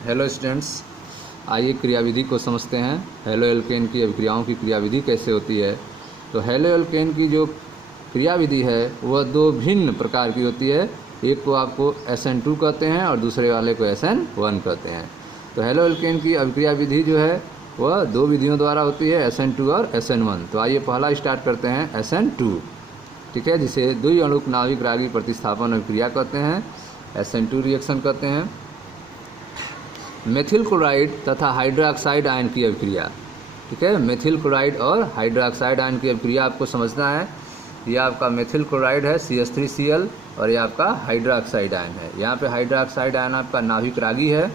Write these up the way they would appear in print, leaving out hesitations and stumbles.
Hello students, आइए क्रियाविधि को समझते हैं। हेलो एल्केन की अभिक्रियाओं की क्रियाविधि कैसे होती है। तो हेलो एल्केन की जो क्रियाविधि है वह दो भिन्न प्रकार की होती है। एक को आपको SN2 कहते हैं और दूसरे वाले को SN1 कहते हैं। तो हेलो एल्केन की अभिक्रिया विधि जो है वह दो विधियों द्वारा होती है, SN2 और SN1। तो आइए पहला स्टार्ट करते हैं SN2, ठीक है, जिसे द्विअणुक नाभिक रागी प्रतिस्थापन अभिक्रिया कहते हैं, SN2 रिएक्शन कहते हैं। मेथिल क्लोराइड तथा हाइड्रोक्साइड आयन की अभिक्रिया, ठीक है, मेथिल क्लोराइड और हाइड्रोक्साइड आयन की अभिक्रिया आपको समझना है। यह आपका मेथिल क्लोराइड है CH3Cl और यह आपका हाइड्रोक्साइड आयन है। यहाँ पे हाइड्रोक्साइड आयन आपका नाभिक रागी है।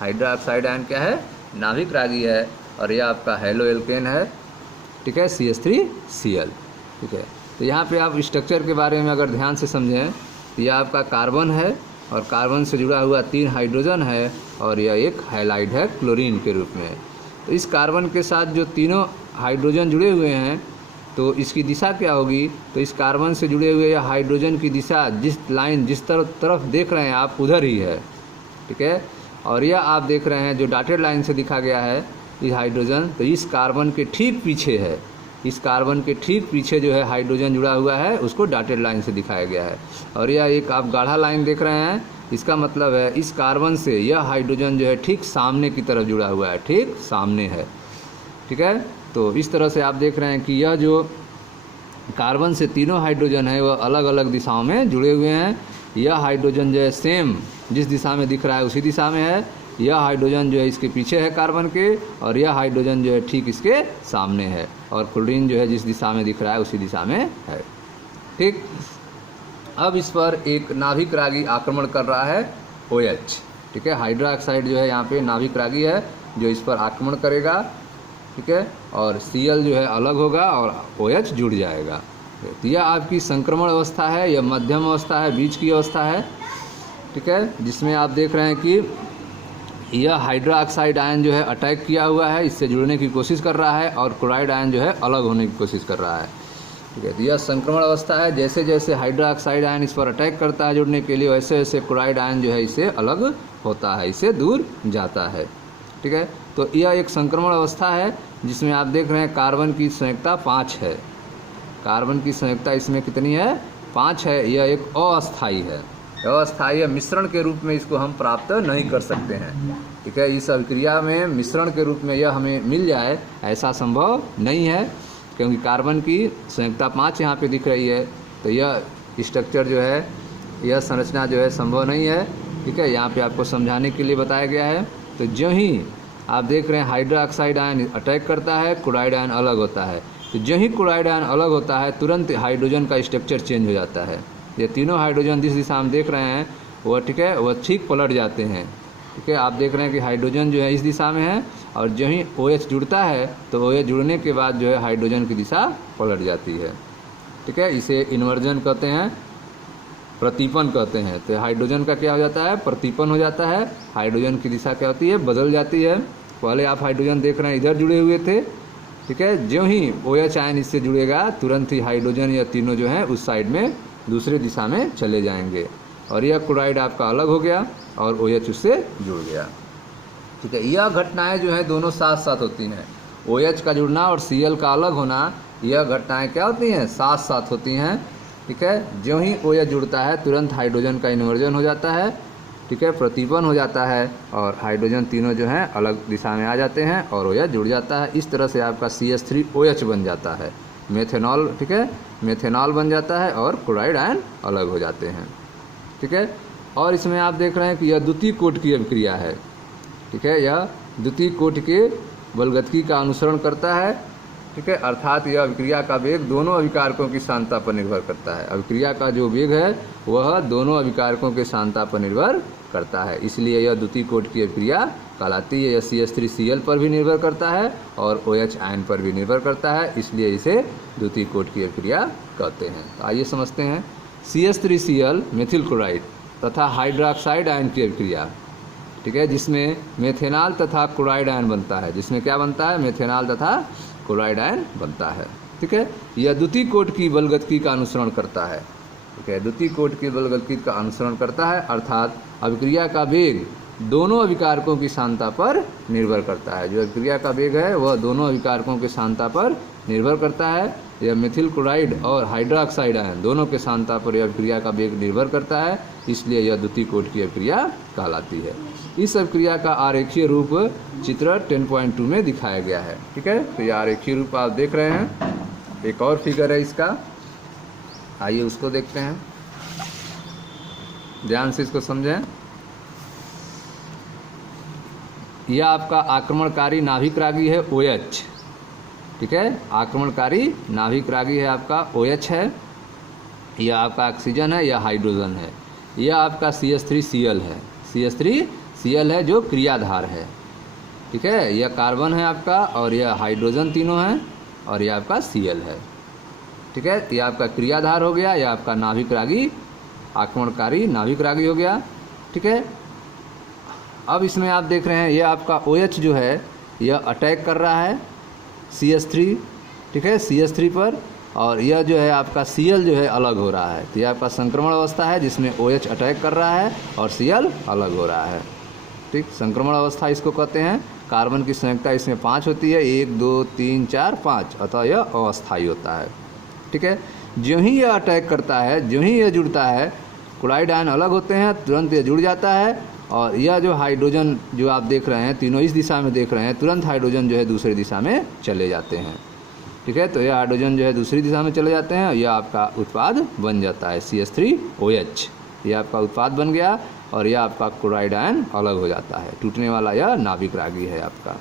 हाइड्रोक्साइड आयन क्या है? नाभिक रागी है। और यह आपका हेलो एल्केन है, ठीक है, CH3Cl, ठीक है। तो यहाँ पे आप स्ट्रक्चर के बारे में अगर ध्यान से समझें तो यह आपका कार्बन है और कार्बन से जुड़ा हुआ 3 हाइड्रोजन है और यह एक हैलाइड है क्लोरीन के रूप में। तो इस कार्बन के साथ जो तीनों हाइड्रोजन जुड़े हुए हैं तो इसकी दिशा क्या होगी? तो इस कार्बन से जुड़े हुए यह हाइड्रोजन की दिशा जिस तरफ देख रहे हैं आप उधर ही है, ठीक है। और यह आप देख रहे हैं जो डॉटेड लाइन से दिखा गया है इस हाइड्रोजन, तो इस कार्बन के ठीक पीछे है। इस कार्बन के ठीक पीछे जो है हाइड्रोजन जुड़ा हुआ है, उसको डॉटेड लाइन से दिखाया गया है। और यह एक आप गाढ़ा लाइन देख रहे हैं, इसका मतलब है इस कार्बन से यह हाइड्रोजन जो है ठीक सामने की तरफ जुड़ा हुआ है, ठीक सामने है, ठीक है। तो इस तरह से आप देख रहे हैं कि यह जो कार्बन से तीनों हाइड्रोजन है वह अलग अलग दिशाओं में जुड़े हुए हैं। यह हाइड्रोजन जो है सेम जिस दिशा में दिख रहा है उसी दिशा में है। यह हाइड्रोजन जो है इसके पीछे है कार्बन के, और यह हाइड्रोजन जो है ठीक इसके सामने है। और क्लोरीन जो है जिस दिशा में दिख रहा है उसी दिशा में है, ठीक। अब इस पर एक नाभिक रागी आक्रमण कर रहा है OH, ठीक है। हाइड्रोक्साइड जो है यहाँ पे नाभिक रागी है जो इस पर आक्रमण करेगा, ठीक है। और Cl जो है अलग होगा और OH जुड़ जाएगा। तो यह आपकी संक्रमण अवस्था है, यह मध्यम अवस्था है, बीच की अवस्था है, ठीक है, जिसमें आप देख रहे हैं कि यह हाइड्रोक्साइड आयन जो है अटैक किया हुआ है, इससे जुड़ने की कोशिश कर रहा है, और क्लोराइड आयन जो है अलग होने की कोशिश कर रहा है, ठीक है। तो यह संक्रमण अवस्था है। जैसे जैसे हाइड्रोक्साइड आयन इस पर अटैक करता है जुड़ने के लिए, वैसे वैसे क्लोराइड आयन जो है इससे अलग होता है, इससे दूर जाता है, ठीक है। तो यह एक संक्रमण अवस्था है जिसमें आप देख रहे हैं कार्बन की संयुक्ता 5 है। कार्बन की संयुक्ता इसमें कितनी है? 5 है। यह एक अस्थायी है, अस्थायी मिश्रण के रूप में इसको हम प्राप्त नहीं कर सकते हैं, ठीक है। इस अभिक्रिया में मिश्रण के रूप में यह हमें मिल जाए ऐसा संभव नहीं है, क्योंकि कार्बन की संयुक्ता 5 यहाँ पे दिख रही है। तो यह स्ट्रक्चर जो है, यह संरचना जो है संभव नहीं है, ठीक है। यहाँ पे आपको समझाने के लिए बताया गया है। तो जो ही आप देख रहे हैं हाइड्रोक्साइड आयन अटैक करता है, क्लोराइड आयन अलग होता है। तो जो ही क्लोराइड आयन अलग होता है तुरंत हाइड्रोजन का स्ट्रक्चर चेंज हो जाता है। ये तीनों हाइड्रोजन जिस दिशा में देख रहे हैं वह, ठीक है, वह ठीक पलट जाते हैं, ठीक है। आप देख रहे हैं कि हाइड्रोजन जो है इस दिशा में है और जो ही OH जुड़ता है तो OH जुड़ने के बाद जो है हाइड्रोजन की दिशा पलट जाती है, ठीक है। इसे इन्वर्जन कहते हैं, प्रतीपन कहते हैं। तो हाइड्रोजन का क्या हो जाता है? प्रतीपन हो जाता है। हाइड्रोजन की दिशा क्या होती है? बदल जाती है। पहले आप हाइड्रोजन देख रहे हैं इधर जुड़े हुए थे, ठीक है। जो ही OH आयन इससे जुड़ेगा तुरंत ही हाइड्रोजन या तीनों जो हैं उस साइड में दूसरे दिशा में चले जाएंगे, और यह क्लोराइड आपका अलग हो गया और OH उससे जुड़ गया, ठीक है। यह घटनाएं जो है दोनों साथ साथ होती हैं। OH का जुड़ना और Cl का अलग होना, यह घटनाएं क्या होती हैं? साथ साथ होती हैं, ठीक है। जो ही OH जुड़ता है तुरंत हाइड्रोजन का इन्वर्जन हो जाता है, ठीक है, प्रतीपन हो जाता है, और हाइड्रोजन तीनों जो हैं अलग दिशा में आ जाते हैं और OH जुड़ जाता है। इस तरह से आपका CH3OH बन जाता है, मेथेनॉल, ठीक है, मेथेनॉल बन जाता है और क्लोराइड आयन अलग हो जाते हैं, ठीक है। और इसमें आप देख रहे हैं कि यह द्वितीय कोट की अभिक्रिया है, ठीक है। यह द्वितीय कोट के बलगतकी का अनुसरण करता है, ठीक है। अर्थात यह अभिक्रिया का वेग दोनों अभिकारकों की सांद्रता पर निर्भर करता है। अभिक्रिया का जो वेग है वह दोनों अभिकारकों के सांद्रता पर निर्भर करता है, इसलिए यह द्वितीय कोट की अभिक्रिया कहलाती है। यह CH3Cl पर भी निर्भर करता है और OH आयन पर भी निर्भर करता है, इसलिए इसे द्वितीय कोट की अभिक्रिया कहते हैं। तो आइए समझते हैं CH3Cl मेथिल क्लोराइड तथा हाइड्रोक्साइड आयन की अभिक्रिया, ठीक है, जिसमें मेथेनॉल तथा क्लोराइड आयन बनता है। जिसमें क्या बनता है? मेथेनॉल तथा क्लोराइड आयन बनता है, ठीक है। यह द्वितीय कोट की बलगतकी का अनुसरण करता है, ठीक है। द्वितीय कोट की बलगतकी का अनुसरण करता है, अर्थात अभिक्रिया का वेग दोनों अभिकारकों की सांद्रता पर निर्भर करता है। जो अभिक्रिया का वेग है वह दोनों अभिकारकों की सांद्रता पर निर्भर करता है। यह मेथिल क्लोराइड और हाइड्रोक्साइड आयन दोनों के सांद्रता पर यह अभिक्रिया का वेग निर्भर करता है, इसलिए यह द्वितीय कोटि की अभिक्रिया कहलाती है। इस अभिक्रिया का आरेखीय रूप चित्र 10.2 में दिखाया गया है। ठीक है, तो यह आरेखीय रूप आप देख रहे हैं। एक और फिगर है इसका, आइए उसको देखते हैं, ध्यान से इसको समझें। यह आपका आक्रमणकारी नाभिक रागी है OH। ठीक है, आक्रमणकारी नाभिक रागी है आपका OH है। यह आपका ऑक्सीजन है, यह हाइड्रोजन है। यह आपका CH3Cl है, CH3Cl है जो क्रियाधार है। ठीक है, यह कार्बन है आपका, और यह हाइड्रोजन तीनों हैं, और यह आपका Cl है। ठीक है, यह आपका क्रियाधार हो गया, यह आपका नाभिक रागी आक्रमणकारी नाभिक रागी हो गया। ठीक है, अब इसमें आप देख रहे हैं यह आपका OH जो है यह अटैक कर रहा है CH3, ठीक है, CH3 पर, और यह जो है आपका Cl जो है अलग हो रहा है। तो यह आपका संक्रमण अवस्था है जिसमें OH अटैक कर रहा है और Cl अलग हो रहा है। ठीक, संक्रमण अवस्था इसको कहते हैं। कार्बन की संयुक्ता इसमें 5 होती है, 1 2 3 4 5, अतः यह अस्थायी होता है। ठीक है, जो ही यह अटैक करता है, जो ही यह जुड़ता है, क्लोराइड आयन अलग होते हैं, तुरंत यह जुड़ जाता है, और यह जो हाइड्रोजन जो आप देख रहे हैं, तीनों इस दिशा में देख रहे हैं, तुरंत हाइड्रोजन जो है दूसरी दिशा में चले जाते हैं। ठीक है, तो यह हाइड्रोजन जो है दूसरी दिशा में चले जाते हैं, और यह आपका उत्पाद बन जाता है CH3OH। यह आपका उत्पाद बन गया, और यह आपका क्लोराइड आयन अलग हो जाता है। टूटने वाला यह नाभिक रागी है आपका।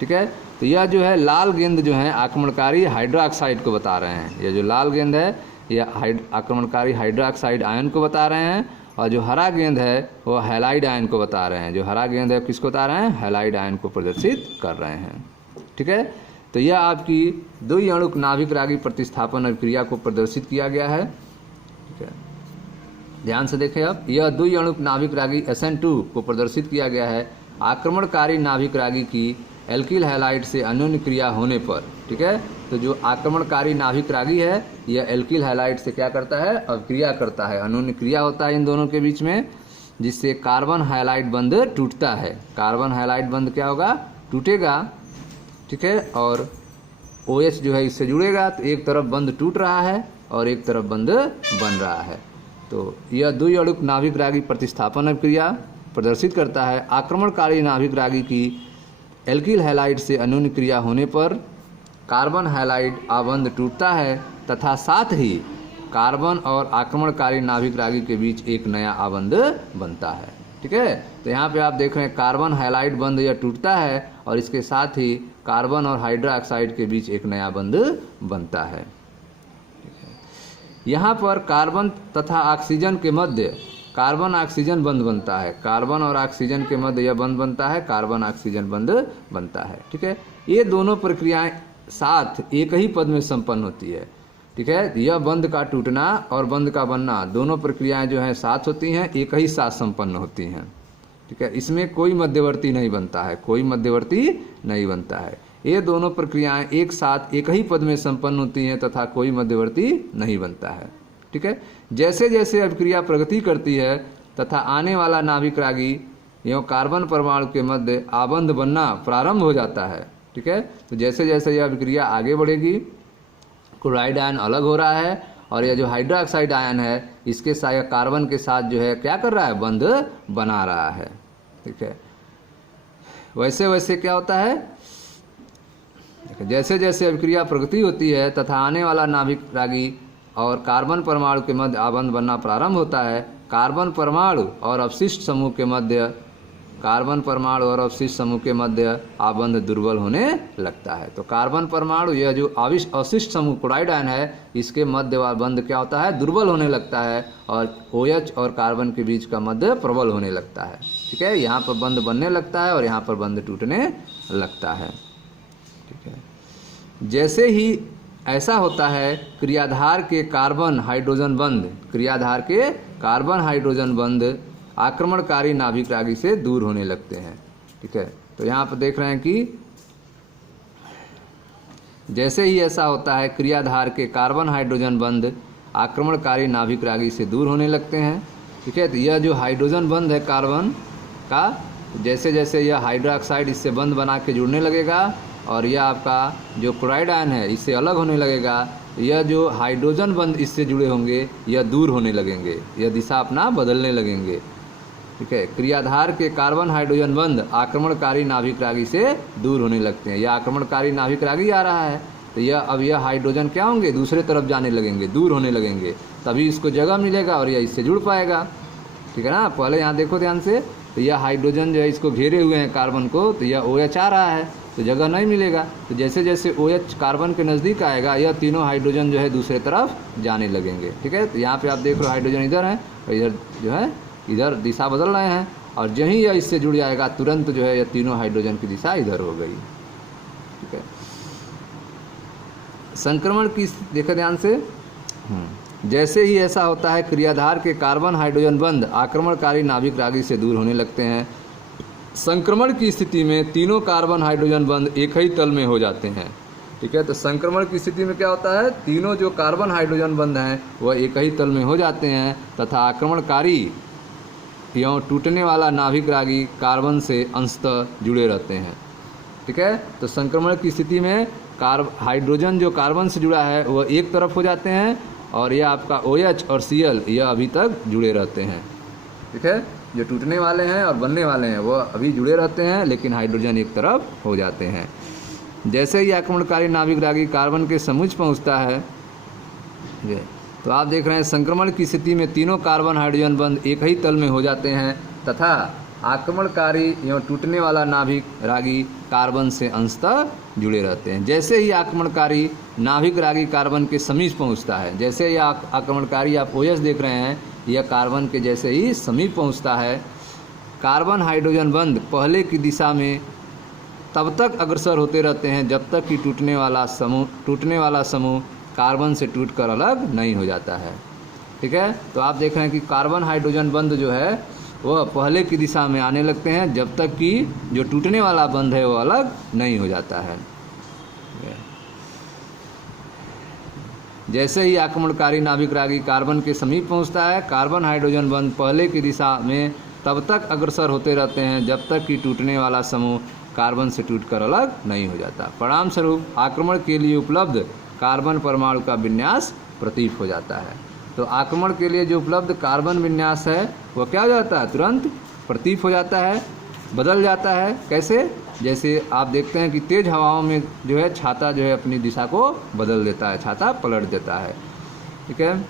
ठीक है, तो यह जो है लाल गेंद जो है आक्रमणकारी हाइड्रोक्साइड को बता रहे हैं। यह जो लाल गेंद है यह आक्रमणकारी हाइड्रोक्साइड आयन को बता रहे हैं, और जो हरा गेंद है वो हैलाइड आयन को बता रहे हैं। जो हरा गेंद है किसको बता रहे हैं? हैलाइड आयन को प्रदर्शित कर रहे हैं। ठीक है, तो यह आपकी द्विअणुक नाभिक रागी प्रतिस्थापन अभिक्रिया को प्रदर्शित किया गया है। ठीक है, ध्यान से देखें। अब यह द्विअणुक नाभिक रागी SN2 को प्रदर्शित किया गया है आक्रमणकारी नाभिक रागी की एल्किल हैलाइड से अन्योन्य क्रिया होने पर। ठीक है, तो जो आक्रमणकारी नाभिक रागी है यह एल्किल हैलाइड से क्या करता है? अभिक्रिया करता है, अन्योन्य क्रिया होता है इन दोनों के बीच में, जिससे कार्बन हैलाइड बंध टूटता है। कार्बन हैलाइड बंध क्या होगा? टूटेगा। ठीक है, और OH जो है इससे जुड़ेगा, तो एक तरफ बंध टूट रहा है और एक तरफ बंध बन रहा है। तो यह द्विअणुक नाभिक रागी प्रतिस्थापन अभिक्रिया प्रदर्शित करता है आक्रमणकारी नाभिक रागी की एल्किल हैलाइड से अन्योन्य क्रिया होने पर कार्बन हैलाइड आबंध टूटता है, तथा साथ ही कार्बन और आक्रमणकारी नाभिक रागी के बीच एक नया आबंध बनता है। ठीक है, तो यहाँ पे आप देख रहे हैं कार्बन हैलाइड बंध यह टूटता है, और इसके साथ ही कार्बन और हाइड्रोक्साइड के बीच एक नया बंध बनता है। यहाँ पर कार्बन तथा ऑक्सीजन के मध्य कार्बन ऑक्सीजन बंध बनता है। कार्बन और ऑक्सीजन के मध्य यह बंध बनता है, कार्बन ऑक्सीजन बंध बनता है। ठीक है, ये दोनों प्रक्रियाएं साथ एक ही पद में संपन्न होती है। ठीक है, यह बंध का टूटना और बंध का बनना दोनों प्रक्रियाएं जो हैं साथ होती हैं, एक ही साथ संपन्न होती हैं। ठीक है, इसमें कोई मध्यवर्ती नहीं बनता है, कोई मध्यवर्ती नहीं बनता है। ये दोनों प्रक्रियाएं एक साथ एक ही पद में संपन्न होती हैं तथा कोई मध्यवर्ती नहीं बनता है। ठीक है, जैसे जैसे अभिक्रिया प्रगति करती है तथा आने वाला नाभिक रागी एवं कार्बन परमाणु के मध्य आबंध बनना प्रारंभ हो जाता है। ठीक है, तो जैसे जैसे यह अभिक्रिया आगे बढ़ेगी, क्लोराइड आयन अलग हो रहा है, और यह जो हाइड्रोक्साइड आयन है इसके साथ कार्बन के साथ जो है क्या कर रहा है? बंध बना रहा है। ठीक है, वैसे वैसे क्या होता है? जैसे जैसे अभिक्रिया प्रगति होती है तथा आने वाला नाभिक रागी और कार्बन परमाणु के मध्य आबंध बनना प्रारंभ होता है, कार्बन परमाणु और अवशिष्ट समूह के मध्य आबंध दुर्बल होने लगता है। तो कार्बन परमाणु यह जो अवशिष्ट समूह क्लोराइड आयन है इसके मध्य वाला बंध क्या होता है? दुर्बल होने लगता है, और OH और कार्बन के बीच का मध्य प्रबल होने लगता है। ठीक है, यहाँ पर बंध बनने लगता है और यहाँ पर बंध टूटने लगता है। ठीक है, जैसे ही ऐसा होता है क्रियाधार के कार्बन हाइड्रोजन बंध आक्रमणकारी नाभिक रागी से दूर होने लगते हैं। ठीक है, तो यहाँ पर देख रहे हैं कि जैसे ही ऐसा होता है क्रियाधार के कार्बन हाइड्रोजन बंध आक्रमणकारी नाभिक रागी से दूर होने लगते हैं। ठीक है, तो यह जो हाइड्रोजन बंध है कार्बन का। जैसे जैसे यह हाइड्रोक्साइड इससे बंध बना के जुड़ने लगेगा और यह आपका जो क्लोराइड आयन है इससे अलग होने लगेगा, यह जो हाइड्रोजन बंध इससे जुड़े होंगे यह दूर होने लगेंगे, यह दिशा अपना बदलने लगेंगे। ठीक है, क्रियाधार के कार्बन हाइड्रोजन बंध आक्रमणकारी नाभिक रागी से दूर होने लगते हैं। यह आक्रमणकारी नाभिक रागी आ रहा है तो यह हाइड्रोजन क्या होंगे, दूसरे तरफ जाने लगेंगे, दूर होने लगेंगे, तभी इसको जगह मिलेगा और यह इससे जुड़ पाएगा। ठीक है ना। पहले यहाँ देखो ध्यान से, तो यह हाइड्रोजन जो है इसको घेरे हुए हैं कार्बन को, तो यह OH आ रहा है तो जगह नहीं मिलेगा। तो जैसे जैसे OH कार्बन के नज़दीक आएगा यह तीनों हाइड्रोजन जो है दूसरे तरफ जाने लगेंगे। ठीक है, तो यहाँ पे आप देख रहे हो हाइड्रोजन इधर है और इधर जो है इधर दिशा बदल रहे हैं, और जहीं यह इससे जुड़ जाएगा तुरंत जो है यह तीनों हाइड्रोजन की दिशा इधर हो गई। ठीक है, संक्रमण की देखो ध्यान से, जैसे ही ऐसा होता है क्रियाधार के कार्बन हाइड्रोजन बंध आक्रमणकारी नाभिक रागी से दूर होने लगते हैं। संक्रमण की स्थिति में तीनों कार्बन हाइड्रोजन बंध एक ही तल में हो जाते हैं। ठीक है, तो संक्रमण की स्थिति में क्या होता है, तीनों जो कार्बन हाइड्रोजन बंध हैं वह एक ही तल में हो जाते हैं तथा आक्रमणकारी एवं टूटने वाला नाभिक रागी कार्बन से अंशतः जुड़े रहते हैं। ठीक है, तो संक्रमण की स्थिति में हाइड्रोजन जो कार्बन से जुड़ा है वह एक तरफ हो जाते हैं और यह आपका OH और Cl यह अभी तक जुड़े रहते हैं। ठीक है, जो टूटने वाले हैं और बनने वाले हैं वह अभी जुड़े रहते हैं, लेकिन हाइड्रोजन एक तरफ हो जाते हैं। जैसे ही आक्रमणकारी नाभिक रागी कार्बन के समुच्च पहुंचता है, तो आप देख रहे हैं संक्रमण की स्थिति में तीनों कार्बन हाइड्रोजन बंध एक ही तल में हो जाते हैं तथा आक्रमणकारी एवं टूटने वाला नाभिक रागी कार्बन से अंशतः जुड़े रहते हैं। जैसे ही आक्रमणकारी नाभिक रागी कार्बन के समीप पहुंचता है, जैसे ही आक्रमणकारी आप OH देख रहे हैं यह कार्बन के जैसे ही समीप पहुंचता है, कार्बन हाइड्रोजन बंध पहले की दिशा में तब तक अग्रसर होते रहते हैं जब तक कि टूटने वाला समूह कार्बन से टूटकर अलग नहीं हो जाता है। ठीक है, तो आप देख रहे हैं कि कार्बन हाइड्रोजन बंध जो है वह पहले की दिशा में आने लगते हैं जब तक कि जो टूटने वाला बंध है वो अलग नहीं हो जाता है। जैसे ही आक्रमणकारी नाभिक रागी कार्बन के समीप पहुंचता है, कार्बन हाइड्रोजन बंध पहले की दिशा में तब तक अग्रसर होते रहते हैं जब तक कि टूटने वाला समूह कार्बन से टूटकर अलग नहीं हो जाता। परिणाम स्वरूप आक्रमण के लिए उपलब्ध कार्बन परमाणु का विन्यास प्रतीप हो जाता है। तो आक्रमण के लिए जो उपलब्ध कार्बन विन्यास है वह क्या हो जाता है, तुरंत प्रतीप हो जाता है, बदल जाता है। कैसे, जैसे आप देखते हैं कि तेज हवाओं में जो है छाता जो है अपनी दिशा को बदल देता है, छाता पलट देता है। ठीक है,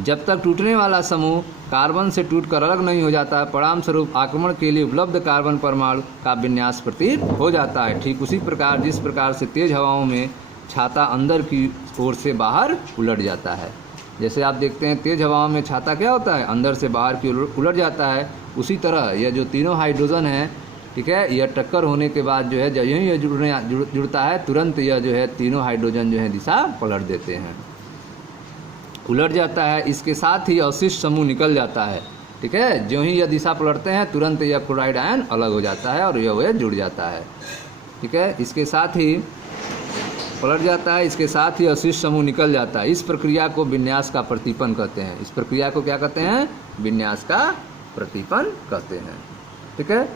जब तक टूटने वाला समूह कार्बन से टूटकर अलग नहीं हो जाता, परिणाम स्वरूप आक्रमण के लिए उपलब्ध कार्बन परमाणु का विन्यास प्रतीप हो जाता है। ठीक उसी प्रकार जिस प्रकार से तेज हवाओं में छाता अंदर की ओर से बाहर उलट जाता है, जैसे आप देखते हैं तेज हवाओं में छाता क्या होता है, अंदर से बाहर की उलट जाता है, उसी तरह यह जो तीनों हाइड्रोजन हैं, ठीक है, यह टक्कर होने के बाद जो है जब यही यह जुड़ता है तुरंत यह जो है तीनों हाइड्रोजन जो है दिशा पलट देते हैं, उलट जाता है। इसके साथ ही अवशिष्ट समूह निकल जाता है। ठीक है, जो ही यह दिशा पलटते हैं तुरंत यह क्लोराइड आयन अलग हो जाता है और यह जुड़ जाता है। ठीक है, इसके साथ ही पलट जाता है, इसके साथ ही अवशिष्ट समूह निकल जाता है। इस प्रक्रिया को विन्यास का प्रतीपन कहते हैं। इस प्रक्रिया को क्या कहते हैं, विन्यास का प्रतीपन कहते हैं। ठीक है,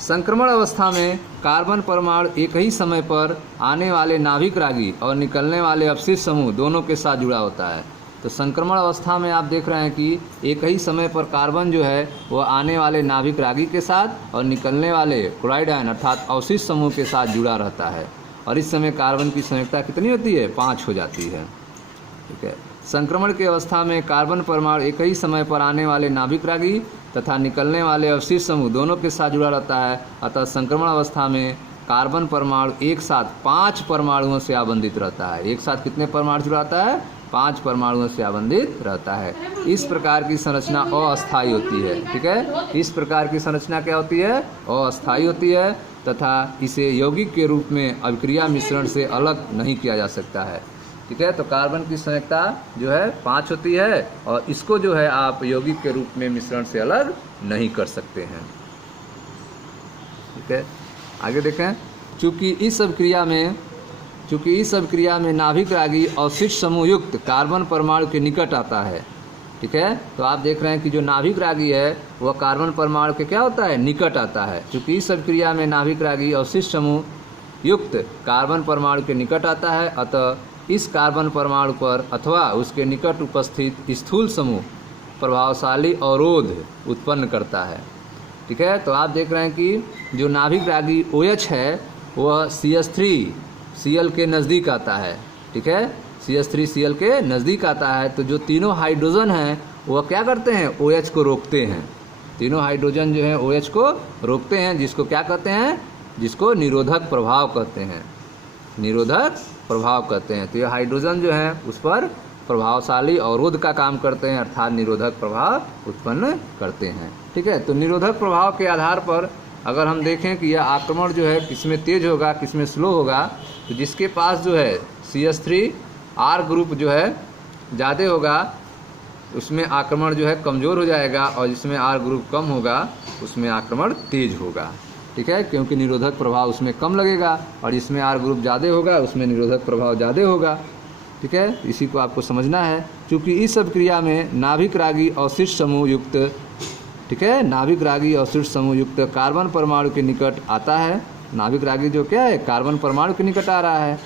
संक्रमण अवस्था में कार्बन परमाणु एक ही समय पर आने वाले नाभिक रागी और निकलने वाले अवशिष्ट समूह दोनों के साथ जुड़ा होता है। तो संक्रमण अवस्था में आप देख रहे हैं कि एक ही समय पर कार्बन जो है वह आने वाले नाभिक रागी के साथ और निकलने वाले क्लोराइड आयन अर्थात अवशिष्ट समूह के साथ जुड़ा रहता है, और इस समय कार्बन की संयोजकता कितनी होती है, 5 हो जाती है। ठीक है, संक्रमण की अवस्था में कार्बन परमाणु एक ही समय पर आने वाले नाभिक रागी तथा निकलने वाले अवशिष्ट समूह दोनों के साथ जुड़ा रहता है। अतः संक्रमण अवस्था में कार्बन परमाणु एक साथ 5 परमाणुओं से आबंधित रहता है। एक साथ कितने परमाणु जुड़ा रहता है, 5 परमाणुओं से आबंधित रहता है। इस प्रकार की संरचना अस्थायी होती है। ठीक है, इस प्रकार की संरचना क्या होती है, अस्थायी होती है तथा इसे यौगिक के रूप में अभिक्रिया मिश्रण से अलग नहीं किया जा सकता है। ठीक है, तो कार्बन की संयोजकता जो है 5 होती है और इसको जो है आप यौगिक के रूप में मिश्रण से अलग नहीं कर सकते हैं। ठीक है, आगे देखें। चूँकि इस अभिक्रिया में नाभिक रागी अवशिष्ट समूह युक्त कार्बन परमाणु के निकट आता है, ठीक है। तो आप देख रहे हैं कि जो नाभिक रागी है वह कार्बन परमाणु के क्या होता है, निकट आता है। क्योंकि इस अभिक्रिया में नाभिक रागी अवशिष्ट समूह युक्त कार्बन परमाणु के निकट आता है, अतः इस कार्बन परमाणु पर अथवा उसके निकट उपस्थित स्थूल समूह प्रभावशाली अवरोध उत्पन्न करता है। ठीक है। तो आप देख रहे हैं कि जो नाभिक रागी OH है वह CH3Cl के नज़दीक आता है। ठीक है, CH3Cl के नज़दीक आता है। तो जो तीनों हाइड्रोजन हैं वह क्या करते हैं, OH को रोकते हैं। तीनों हाइड्रोजन जो हैं OH को रोकते हैं, जिसको क्या कहते हैं, जिसको निरोधक प्रभाव कहते हैं। निरोधक प्रभाव कहते हैं। तो ये हाइड्रोजन जो है उस पर प्रभावशाली अवरोध का काम करते हैं, अर्थात निरोधक प्रभाव उत्पन्न करते हैं। ठीक है। तो निरोधक प्रभाव के आधार पर अगर हम देखें कि यह आक्रमण जो है किसमें तेज होगा किसमें स्लो होगा, तो जिसके पास जो है CH3R ग्रुप जो है ज़्यादा होगा उसमें आक्रमण जो है कमज़ोर हो जाएगा, और जिसमें R ग्रुप कम होगा उसमें आक्रमण तेज होगा। ठीक है, क्योंकि निरोधक प्रभाव उसमें कम लगेगा, और जिसमें R ग्रुप ज़्यादा होगा उसमें निरोधक प्रभाव ज़्यादा होगा। ठीक है, इसी को आपको समझना है। क्योंकि इस अभिक्रिया में नाभिक रागी अवशिष्ट समूह युक्त, ठीक है, नाभिक रागी अवशिष्ट समूह युक्त कार्बन परमाणु के निकट आता है। नाभिक रागी जो क्या है, कार्बन परमाणु के निकट आ रहा है,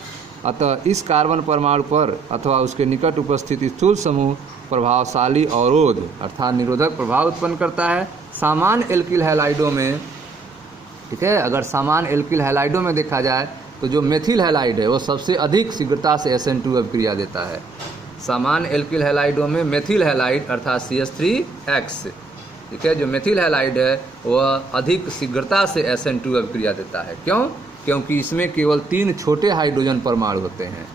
अतः इस कार्बन परमाणु पर अथवा उसके निकट उपस्थित स्थूल समूह प्रभावशाली अवरोध अर्थात निरोधक प्रभाव उत्पन्न करता है। सामान्य एल्किल हैलाइडों में, ठीक है, अगर सामान्य एल्किल हैलाइडों में देखा जाए तो जो मेथिल हैलाइड है वो सबसे अधिक शीघ्रता से SN2 अभिक्रिया देता है। सामान्य एल्किल हैलाइडों में मेथिल हैलाइड अर्थात CH3X, ठीक है, जो मेथिल हैलाइड है वह अधिक शीघ्रता से SN2 अभिक्रिया देता है। क्यों? क्योंकि इसमें केवल 3 छोटे हाइड्रोजन परमाणु होते हैं।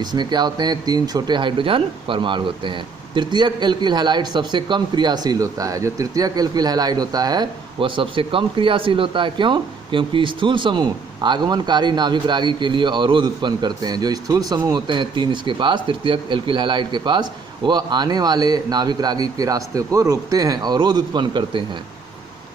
इसमें क्या होते हैं, 3 छोटे हाइड्रोजन परमाणु होते हैं। तृतीयक एल्किल हैलाइड सबसे कम क्रियाशील होता है। जो तृतीयक एल्किल हैलाइड होता है वह सबसे कम क्रियाशील होता है। क्यों? क्योंकि स्थूल समूह आगमनकारी नाभिक रागी के लिए अवरोध उत्पन्न करते हैं। जो स्थूल समूह होते हैं 3 इसके पास, तृतीयक एल्किल हैलाइड के पास, वह आने वाले नाभिक रागी के रास्ते को रोकते हैं, अवरोध उत्पन्न करते हैं।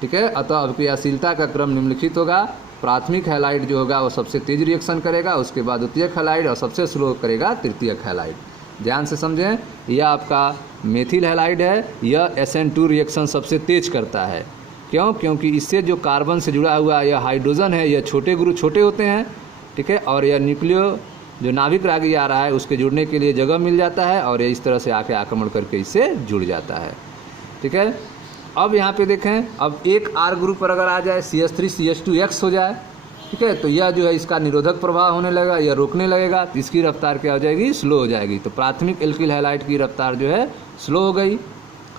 ठीक है, अतः अभिक्रियाशीलता का क्रम निम्नलिखित होगा। प्राथमिक हैलाइड जो होगा वो सबसे तेज रिएक्शन करेगा, उसके बाद द्वितीयक हैलाइड, और सबसे स्लो करेगा तृतीयक हैलाइड। ध्यान से समझें, यह आपका मेथिल हैलाइड है, यह SN2 रिएक्शन सबसे तेज करता है। क्यों? क्योंकि इससे जो कार्बन से जुड़ा हुआ यह हाइड्रोजन है, यह छोटे ग्रुप छोटे होते हैं। ठीक है, और यह न्यूक्लियो जो नाभिक रागी आ रहा है उसके जुड़ने के लिए जगह मिल जाता है, और ये इस तरह से आके आक्रमण करके इससे जुड़ जाता है। ठीक है, अब यहाँ पे देखें, अब एक R ग्रुप पर अगर आ जाए, CH3CH2X हो जाए, ठीक है, तो यह जो है इसका निरोधक प्रभाव होने लगेगा, यह रोकने लगेगा, तो इसकी रफ्तार क्या हो जाएगी, स्लो हो जाएगी। तो प्राथमिक एल्किल हैलाइड की रफ्तार जो है स्लो हो गई।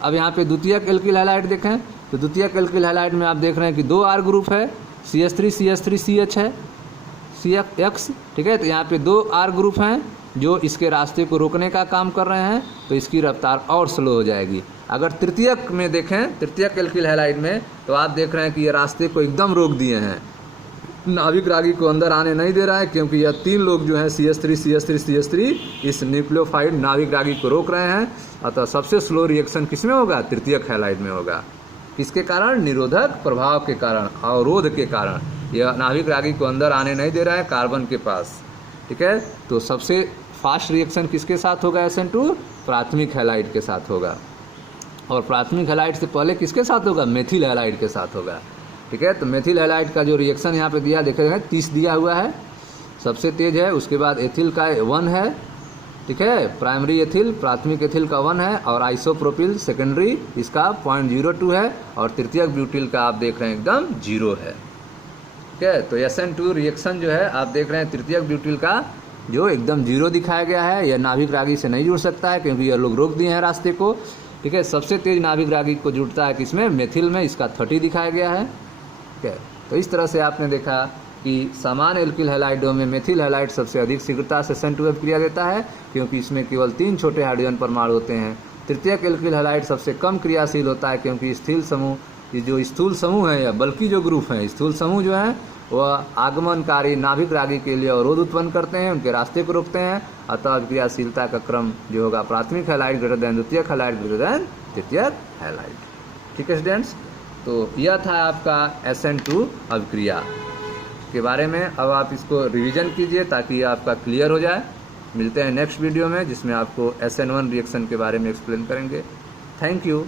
अब यहाँ पे द्वितीयक एल्किल हैलाइड देखें, तो द्वितीयक एल्किल हैलाइड में आप देख रहे हैं कि 2 R ग्रुप है, CH3CH3CH है, CX, ठीक है, तो यहाँ पे 2 R ग्रुप हैं जो इसके रास्ते को रोकने का काम कर रहे हैं, तो इसकी रफ्तार और स्लो हो जाएगी। अगर तृतीयक में देखें, तृतीयक एल्किल हैलाइड में, तो आप देख रहे हैं कि ये रास्ते को एकदम रोक दिए हैं, नाभिक रागी को अंदर आने नहीं दे रहा है, क्योंकि यह 3 लोग जो हैं CH3 इस न्यूक्लियोफाइड नाभिक रागी को रोक रहे हैं। अतः सबसे स्लो रिएक्शन किसमें होगा, तृतीयक हैलाइड में होगा। किसके कारण? निरोधक प्रभाव के कारण, अवरोध के कारण। यह नाभिक रागी को अंदर आने नहीं दे रहा है कार्बन के पास। ठीक है, तो सबसे फास्ट रिएक्शन किसके साथ होगा, SN2 प्राथमिक हैलाइड के साथ होगा, और प्राथमिक हैलाइड से पहले किसके साथ होगा, मेथिल हैलाइड के साथ होगा। ठीक है, तो मेथिल हैलाइड का जो रिएक्शन यहाँ पे दिया देखेंगे 30 दिया हुआ है, सबसे तेज है। उसके बाद एथिल का 1 है, ठीक है, प्राइमरी एथिल, प्राथमिक एथिल का 1 है, और आइसोप्रोपिल सेकेंडरी इसका 0.02 है, और तृतीयक ब्यूटिल का आप देख रहे हैं एकदम 0 है। ठीक है, तो SN2 रिएक्शन जो है आप देख रहे हैं तृतीयक ब्यूटिल का जो एकदम 0 दिखाया गया है। यह नाभिक रागी से नहीं जुड़ सकता है, क्योंकि यह लोग रोक दिए हैं रास्ते को। ठीक है, सबसे तेज नाभिक रागी को जुड़ता है किसमें, मेथिल में, इसका 30 दिखाया गया है। ठीक है, तो इस तरह से आपने देखा कि सामान्य एल्किल हैलाइडों में मेथिल हैलाइड सबसे अधिक शीघ्रता से SN2 अभिक्रिया देता है, क्योंकि इसमें केवल 3 छोटे हाइड्रोजन परमाणु होते हैं। तृतीयक एल्किल हैलाइड सबसे कम क्रियाशील होता है, क्योंकि स्थूल समूह, ये जो स्थूल समूह है या बल्कि जो ग्रुप हैं, स्थूल समूह जो हैं वह आगमनकारी नाभिक रागी के लिए अवरोध उत्पन्न करते हैं, उनके रास्ते को रोकते हैं। अतः अभिक्रियाशीलता का क्रम जो होगा प्राथमिक हैलाइड ग्रेटर देन द्वितीयक हैलाइड ग्रेटर देन तृतीयक हैलाइड। ठीक है स्टूडेंट्स, तो यह था आपका SN2 अभिक्रिया के बारे में। अब आप इसको रिवीजन कीजिए ताकि आपका क्लियर हो जाए। मिलते हैं नेक्स्ट वीडियो में, जिसमें आपको SN1 रिएक्शन के बारे में एक्सप्लेन करेंगे। Thank you.